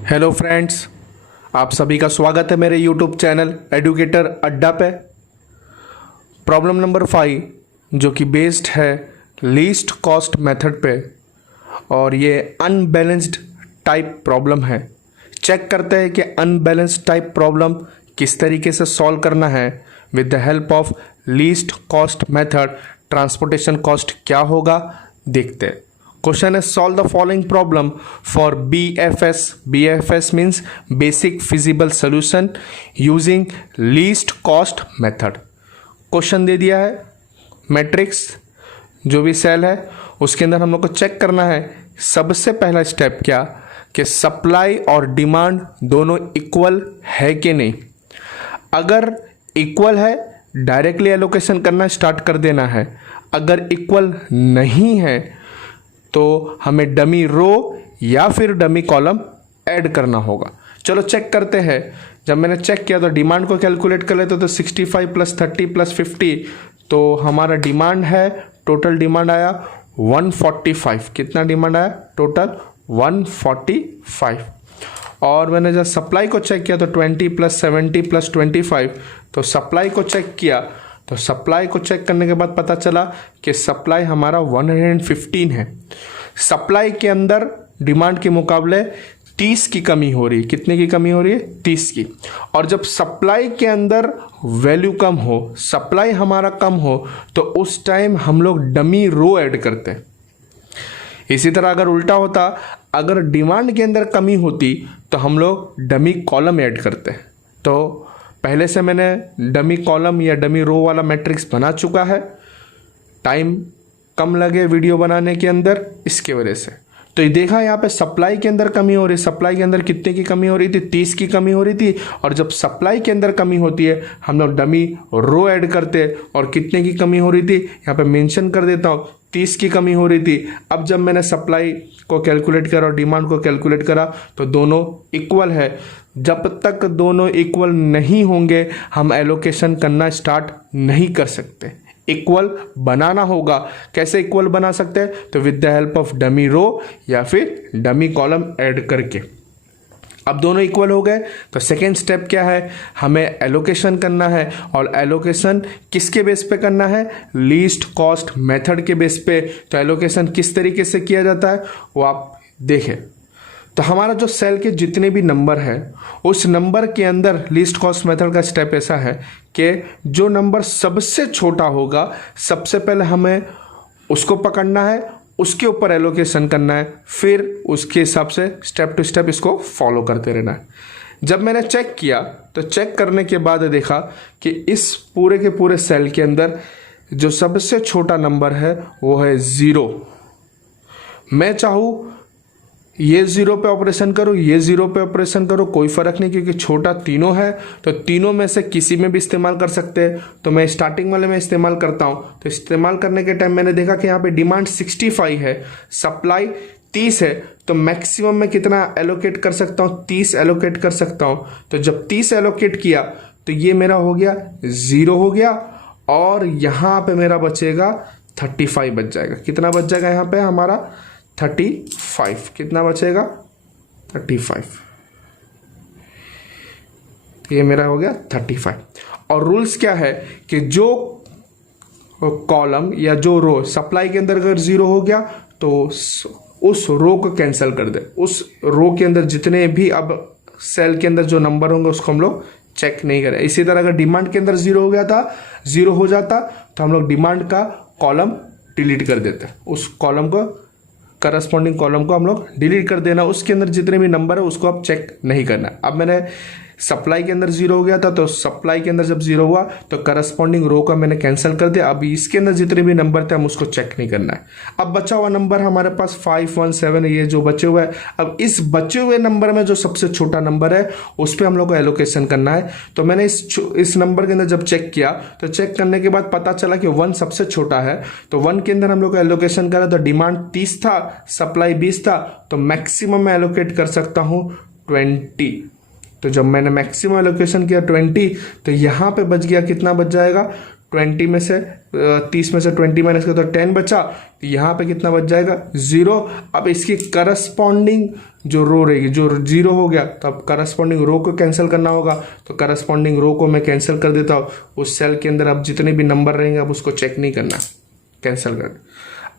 Hello friends, आप सभी का स्वागत है मेरे यूट्यूब चैनल एडुकेटर अड्डा पे। प्रॉब्लम नंबर 5 जो कि बेस्ड है लीस्ट कॉस्ट मेथड पे और ये अनबैलेंस्ड टाइप प्रॉब्लम है। चेक करते हैं कि अनबैलेंस्ड टाइप प्रॉब्लम किस तरीके से सॉल्व करना है with the help of least cost method. Transportation cost क्या होगा देखते हैं। Question is solve the following problem for BFS. BFS means basic feasible solution using least cost method. Question दे दिया है, मैट्रिक्स जो भी सेल है उसके अंदर हम लोग को चेक करना है। सबसे पहला स्टेप क्या कि सप्लाई और डिमांड दोनों इक्वल है कि नहीं। अगर इक्वल है डायरेक्टली एलोकेशन करना स्टार्ट कर देना है। अगर इक्वल नहीं है तो हमें डमी रो या फिर डमी कॉलम ऐड करना होगा। चलो चेक करते हैं। जब मैंने चेक किया तो डिमांड को कैलकुलेट कर लेते तो 65 + 30 + 50 तो हमारा डिमांड है, टोटल डिमांड आया 145। कितना डिमांड आया? टोटल 145। और मैंने जब सप्लाई को चेक किया तो 20 + 70 + 25 तो सप्लाई को चेक किया तो सप्लाई को चेक करने के बाद पता चला कि सप्लाई हमारा 115 है। सप्लाई के अंदर डिमांड के मुकाबले 30 की कमी हो रही है। कितने की कमी हो रही है? 30 की। और जब सप्लाई के अंदर वैल्यू कम हो, सप्लाई हमारा कम हो तो उस टाइम हम लोग डमी रो ऐड करते हैं। इसी तरह अगर उल्टा होता, अगर डिमांड के अंदर कमी होती तो हम लोग डमी कॉलम ऐड करते हैं। तो पहले से मैंने डमी कॉलम या डमी रो वाला मैट्रिक्स बना चुका है। टाइम कम लगे वीडियो बनाने के अंदर, इसके वजह से। तो ये देखा यहाँ पे सप्लाई के अंदर कमी हो रही है। सप्लाई के अंदर कितने की कमी हो रही थी? 30 की कमी हो रही थी। और जब सप्लाई के अंदर कमी होती है हम लोग डमी रो ऐड करते हैं। और कितने की कमी हो रही थी यहाँ पे मेंशन कर देता हूँ, 30 की कमी हो रही थी। अब जब मैंने सप्लाई को कैलकुलेट करा और डिमांड को कैलकुलेट करा तो दोनों इक्वल है। जब तक दोनों इक्वल नहीं होंगे हम एलोकेशन करना स्टार्ट नहीं कर सकते। इक्वल बनाना होगा। कैसे इक्वल बना सकते हैं? तो with the help of dummy row या फिर डमी कॉलम ऐड करके। अब दोनों इक्वल हो गए तो सेकेंड स्टेप क्या है? हमें एलोकेशन करना है। और एलोकेशन किसके बेस पे करना है? लीस्ट कॉस्ट मेथड के बेस पे। तो एलोकेशन किस तरीके से किया जाता है वो आप देखें। तो हमारा जो सेल के जितने भी नंबर है उस नंबर के अंदर लीस्ट कॉस्ट मेथड का स्टेप ऐसा है कि जो नंबर सबसे छोटा होगा सबसे पहले हमें उसको पकड़ना है, उसके ऊपर एलोकेशन करना है, फिर उसके हिसाब से स्टेप टू स्टेप इसको फॉलो करते रहना है। जब मैंने चेक किया तो चेक करने के बाद देखा कि इस पूरे के पूरे सेल के अंदर जो सबसे छोटा नंबर है वो है 0। मैं चाहूँ ये 0 पे ऑपरेशन करो, ये 0 पे ऑपरेशन करो, कोई फ़र्क नहीं, क्योंकि छोटा तीनों है तो तीनों में से किसी में भी इस्तेमाल कर सकते हैं। तो मैं स्टार्टिंग वाले में इस्तेमाल करता हूँ। तो इस्तेमाल करने के टाइम मैंने देखा कि यहाँ पे डिमांड 65 है, सप्लाई 30 है, तो मैक्सिमम में कितना एलोकेट कर सकता हूँ? 30 एलोकेट कर सकता हूँ। तो जब 30 एलोकेट किया तो ये मेरा हो गया 0 हो गया और यहाँ पे मेरा बचेगा 35 बच जाएगा। कितना बच जाएगा यहाँ पे हमारा? 35। कितना बचेगा? 35। ये मेरा हो गया 35। और रूल्स क्या है कि जो कॉलम या जो रो सप्लाई के अंदर अगर 0 हो गया तो उस रो को कैंसिल कर दे। उस रो के अंदर जितने भी अब सेल के अंदर जो नंबर होंगे उसको हम लोग चेक नहीं करें। इसी तरह अगर डिमांड के अंदर 0 हो गया था, 0 हो जाता तो हम लोग डिमांड का कॉलम डिलीट कर देते। उस कॉलम को, करस्पॉन्डिंग कॉलम को हम लोग डिलीट कर देना। उसके अंदर जितने भी नंबर है उसको आप चेक नहीं करना। अब मैंने सप्लाई के अंदर 0 हो गया था तो सप्लाई के अंदर जब 0 हुआ तो करस्पॉन्डिंग रो का मैंने कैंसिल कर दिया। अब इसके अंदर जितने भी नंबर थे हम उसको चेक नहीं करना है। अब बचा हुआ नंबर हमारे पास 517 है, ये जो बचे हुए है। अब इस बचे हुए नंबर में जो सबसे छोटा नंबर है उस पर हम लोग को एलोकेशन करना है। तो मैंने इस नंबर के अंदर जब चेक किया तो चेक करने के बाद पता चला कि 1 सबसे छोटा है। तो 1 के अंदर हम लोग को एलोकेशन करा तो डिमांड 30 था, सप्लाई 20 था, तो मैक्सिमम मैं एलोकेट कर सकता हूँ 20। तो जब मैंने मैक्सिमम एलोकेशन किया 20 तो यहाँ पे बच गया, कितना बच जाएगा? 20 में से 30 में से 20 माइनस किया तो 10 बचा, तो यहाँ पे कितना बच जाएगा 0। अब इसकी करस्पॉन्डिंग जो रो रहेगी, जो 0 हो गया तो अब करस्पॉन्डिंग रो को कैंसिल करना होगा, तो करस्पॉन्डिंग रो को मैं कैंसिल कर देता हूँ। उस सेल के अंदर अब जितने भी नंबर रहेंगे अब उसको चेक नहीं करना, कैंसिल कर।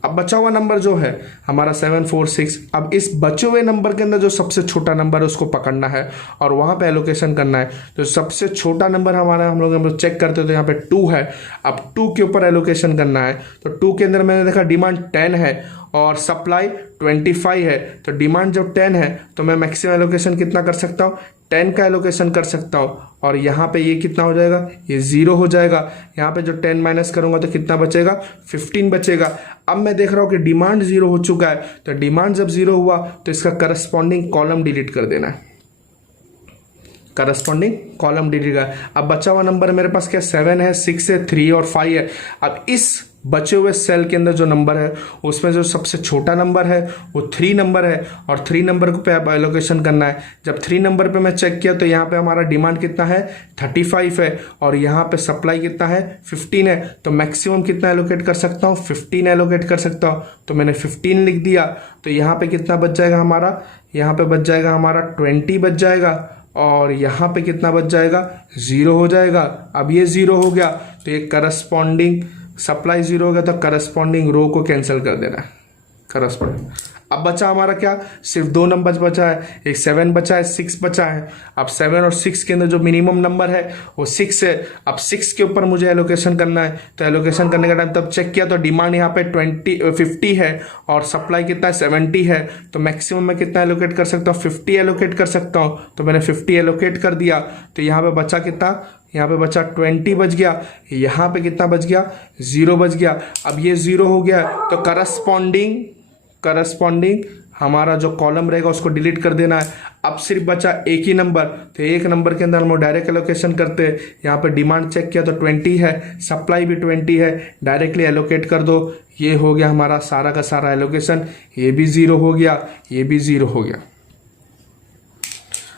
अब बचा हुआ नंबर जो है हमारा 746, अब इस बचे हुए नंबर के अंदर जो सबसे छोटा नंबर है उसको पकड़ना है और वहाँ पे एलोकेशन करना है। तो सबसे छोटा नंबर हमारा हम लोग चेक करते तो यहाँ पे 2 है। अब 2 के ऊपर एलोकेशन करना है, तो 2 के अंदर मैंने देखा डिमांड 10 है और सप्लाई 25 है, तो डिमांड जब 10 है तो मैं मैक्सिमम एलोकेशन कितना कर सकता हूँ, 10 का एलोकेशन कर सकता हूँ। और यहाँ पे ये कितना हो जाएगा, ये 0 हो जाएगा। यहाँ पे जो 10 माइनस करूँगा तो कितना बचेगा, 15 बचेगा। अब मैं देख रहा हूँ कि डिमांड 0 हो चुका है, तो डिमांड जब 0 हुआ तो इसका करस्पॉन्डिंग कॉलम डिलीट कर देना है, करस्पॉन्डिंग कॉलम डिलीट का। अब बचा हुआ नंबर मेरे पास क्या, 7 है, 6 है, 3 और 5 है। अब इस बचे हुए सेल के अंदर जो नंबर है उसमें जो सबसे छोटा नंबर है वो 3 नंबर है और 3 नंबर पे अब एलोकेशन करना है। जब 3 नंबर पे मैं चेक किया तो यहाँ पे हमारा डिमांड कितना है, 35 है और यहाँ पे सप्लाई कितना है, 15 है। तो मैक्सिमम कितना एलोकेट कर सकता हूँ, 15 एलोकेट कर सकता हूँ। तो मैंने 15 लिख दिया, तो यहाँ पे कितना बच जाएगा हमारा, यहाँ पे बच जाएगा हमारा 20 बच जाएगा और यहाँ पे कितना बच जाएगा, 0 हो जाएगा। अब ये 0 हो गया तो ये करस्पॉन्डिंग सप्लाई 0 हो गया, तो करस्पॉन्डिंग रो को कैंसिल कर देना है, करस्पॉन्डिंग। अब बचा हमारा क्या, सिर्फ 2 नंबर बचा है, एक 7 बचा है, 6 बचा है। अब 7 और 6 के अंदर जो मिनिमम नंबर है वो 6 है। अब 6 के ऊपर मुझे एलोकेशन करना है, तो एलोकेशन करने का टाइम तब चेक किया तो डिमांड यहाँ पे 50 है और सप्लाई कितना है, 70 है। तो मैक्सिमम मैं कितना एलोकेट कर सकता हूँ, 50 एलोकेट कर सकता हूँ। तो मैंने 50 एलोकेट कर दिया, तो यहाँ पे बचा कितना, यहाँ पे बचा 20 बच गया। यहाँ पे कितना बच गया, 0 बच गया। अब ये 0 हो गया तो करस्पॉन्डिंग हमारा जो कॉलम रहेगा उसको डिलीट कर देना है। अब सिर्फ बचा एक ही नंबर, तो एक नंबर के अंदर हम डायरेक्ट एलोकेशन करते हैं। यहाँ पे डिमांड चेक किया तो 20 है, सप्लाई भी 20 है, डायरेक्टली एलोकेट कर दो। ये हो गया हमारा सारा का सारा एलोकेशन, ये भी 0 हो गया, ये भी 0 हो गया।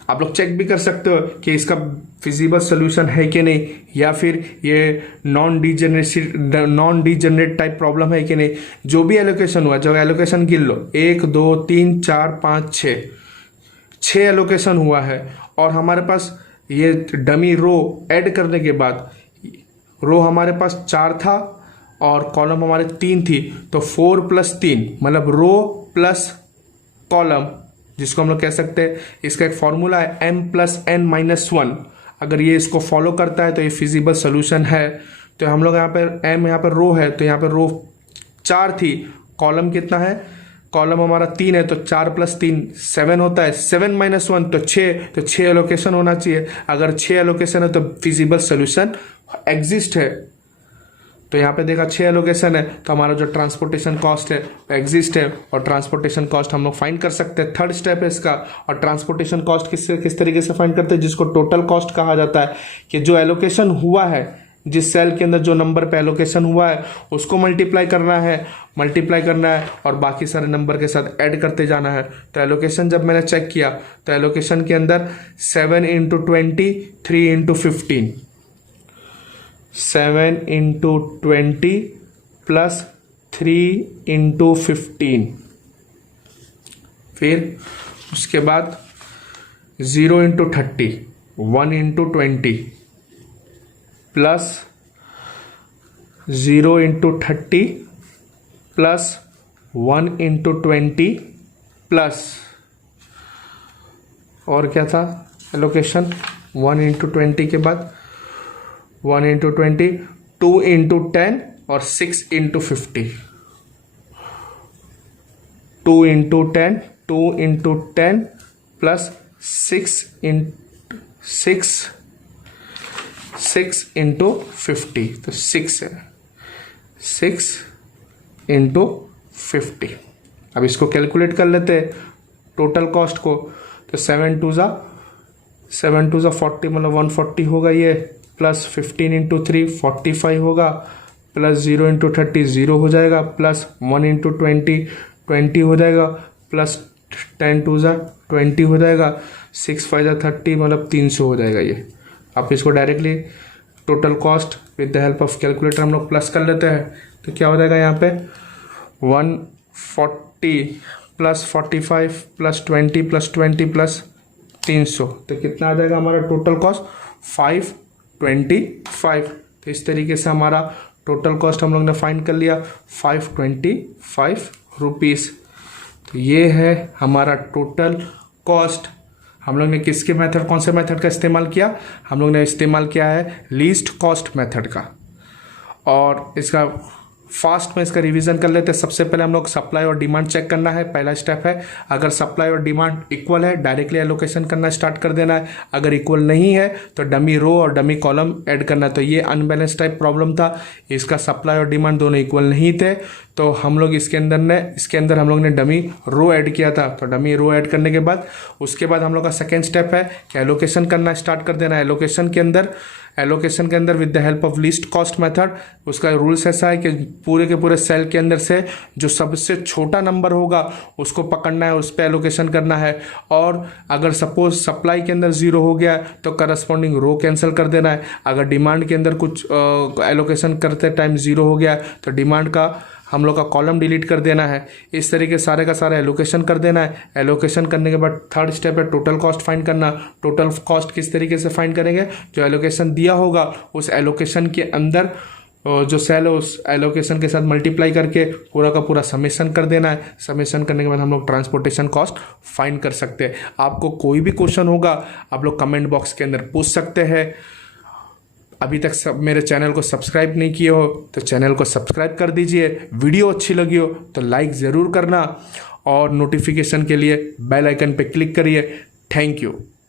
आप लोग चेक भी कर सकते हो कि इसका फिजिबल सोल्यूशन है कि नहीं, या फिर ये नॉन डिजेनरेट टाइप प्रॉब्लम है कि नहीं। जो भी एलोकेशन हुआ, जो एलोकेशन गिन लो, 1 2 3 4 5 6 एलोकेशन हुआ है और हमारे पास ये डमी रो ऐड करने के बाद रो हमारे पास 4 था और कॉलम हमारे 3 थी, तो 4 + 3 मतलब रो प्लस कॉलम, जिसको हम लोग कह सकते हैं, इसका एक फॉर्मूला है m + n - 1। अगर ये इसको फॉलो करता है तो ये फिजिबल सोल्यूशन है। तो हम लोग यहाँ पर m यहाँ पर रो है, तो यहाँ पर रो 4 थी, कॉलम कितना है, कॉलम हमारा 3 है, तो 4 + 3 7 होता है, 7 - 1 तो 6, तो 6 एलोकेशन होना चाहिए। अगर 6 एलोकेशन है तो फिजिबल सोल्यूशन एग्जिस्ट है। तो यहाँ पे देखा 6 एलोकेशन है, तो हमारा जो ट्रांसपोर्टेशन कॉस्ट है एग्जिस्ट है और ट्रांसपोर्टेशन कॉस्ट हम लोग फाइंड कर सकते हैं। थर्ड स्टेप है इसका। और ट्रांसपोर्टेशन कॉस्ट किस तरीके से फाइंड करते हैं, जिसको टोटल कॉस्ट कहा जाता है, कि जो एलोकेशन हुआ है, जिस सेल के अंदर जो नंबर पे एलोकेशन हुआ है उसको मल्टीप्लाई करना है और बाकी सारे नंबर के साथ ऐड करते जाना है। तो एलोकेशन जब मैंने चेक किया तो एलोकेशन के अंदर 7 × 20, 3 × 15, 7 × 20 + 3 × 15, फिर उसके बाद 0 × 30, 1 × 20 प्लस 0 × 30 प्लस 1 × 20 प्लस, और क्या था एलोकेशन, 1 × 20 के बाद 1 × 20, 2 × 10 और 6 × 50, 2 × 10, 2 × 10 प्लस 6 × 50, तो 6 है, 6 × 50। अब इसको कैलकुलेट कर लेते हैं टोटल कॉस्ट को। तो 7 2 ज़ा 40 मतलब 140 होगा ये, प्लस 15 × 3 45 होगा, प्लस 0 × 30 0 हो जाएगा, प्लस 1 × 20 20 हो जाएगा, प्लस 10 2 ज़ा 20 हो जाएगा, 6 5 ज़ा 30 मतलब 300 हो जाएगा ये। आप इसको directly total cost with the help of calculator हम लोग प्लस कर लेते हैं। तो क्या हो जाएगा यहाँ पे 140 प्लस 45 प्लस 20 प्लस 20 प्लस 300, तो कितना आ जाएगा हमारा टोटल कॉस्ट 525। तो इस तरीके से हमारा टोटल कॉस्ट हम लोग ने फाइंड कर लिया 525 रुपीज़। तो ये है हमारा टोटल कॉस्ट। हम लोग ने किसके मेथड, कौन से मेथड का इस्तेमाल किया? हम लोग ने इस्तेमाल किया है लीस्ट कॉस्ट मेथड का। और इसका फास्ट में इसका रिवीजन कर लेते हैं। सबसे पहले हम लोग सप्लाई और डिमांड चेक करना है, पहला स्टेप है। अगर सप्लाई और डिमांड इक्वल है डायरेक्टली एलोकेशन करना स्टार्ट कर देना है। अगर इक्वल नहीं है तो डमी रो और डमी कॉलम ऐड करना है। तो ये अनबैलेंस टाइप प्रॉब्लम था, इसका सप्लाई और डिमांड दोनों इक्वल नहीं थे, तो हम लोग इसके अंदर हम लोग ने डमी रो ऐड किया था। तो डमी रो ऐड करने के बाद उसके बाद हम लोग का सेकेंड स्टेप है कि एलोकेशन करना स्टार्ट कर देना है। एलोकेशन के अंदर with the help of least cost method, उसका रूल्स ऐसा है कि पूरे के पूरे सेल के अंदर से जो सबसे छोटा नंबर होगा उसको पकड़ना है, उस पर एलोकेशन करना है। और अगर सपोज सप्लाई के अंदर 0 हो गया तो करस्पॉन्डिंग रो कैंसिल कर देना है। अगर डिमांड के अंदर कुछ एलोकेशन करते टाइम 0 हो गया तो डिमांड का हम लोग का कॉलम डिलीट कर देना है। इस तरीके सारे का सारा एलोकेशन कर देना है। एलोकेशन करने के बाद थर्ड स्टेप है टोटल कॉस्ट फाइंड करना। टोटल कॉस्ट किस तरीके से फाइंड करेंगे? जो एलोकेशन दिया होगा उस एलोकेशन के अंदर जो सेल है उस एलोकेशन के साथ मल्टीप्लाई करके पूरा का पूरा समेशन कर देना है। समेशन करने के बाद हम लोग ट्रांसपोर्टेशन कॉस्ट फाइंड कर सकते हैं। आपको कोई भी क्वेश्चन होगा आप लोग कमेंट बॉक्स के अंदर पूछ सकते हैं। अभी तक मेरे चैनल को सब्सक्राइब नहीं किए हो तो चैनल को सब्सक्राइब कर दीजिए। वीडियो अच्छी लगी हो तो लाइक ज़रूर करना और नोटिफिकेशन के लिए बेल आइकन पे क्लिक करिए। Thank you.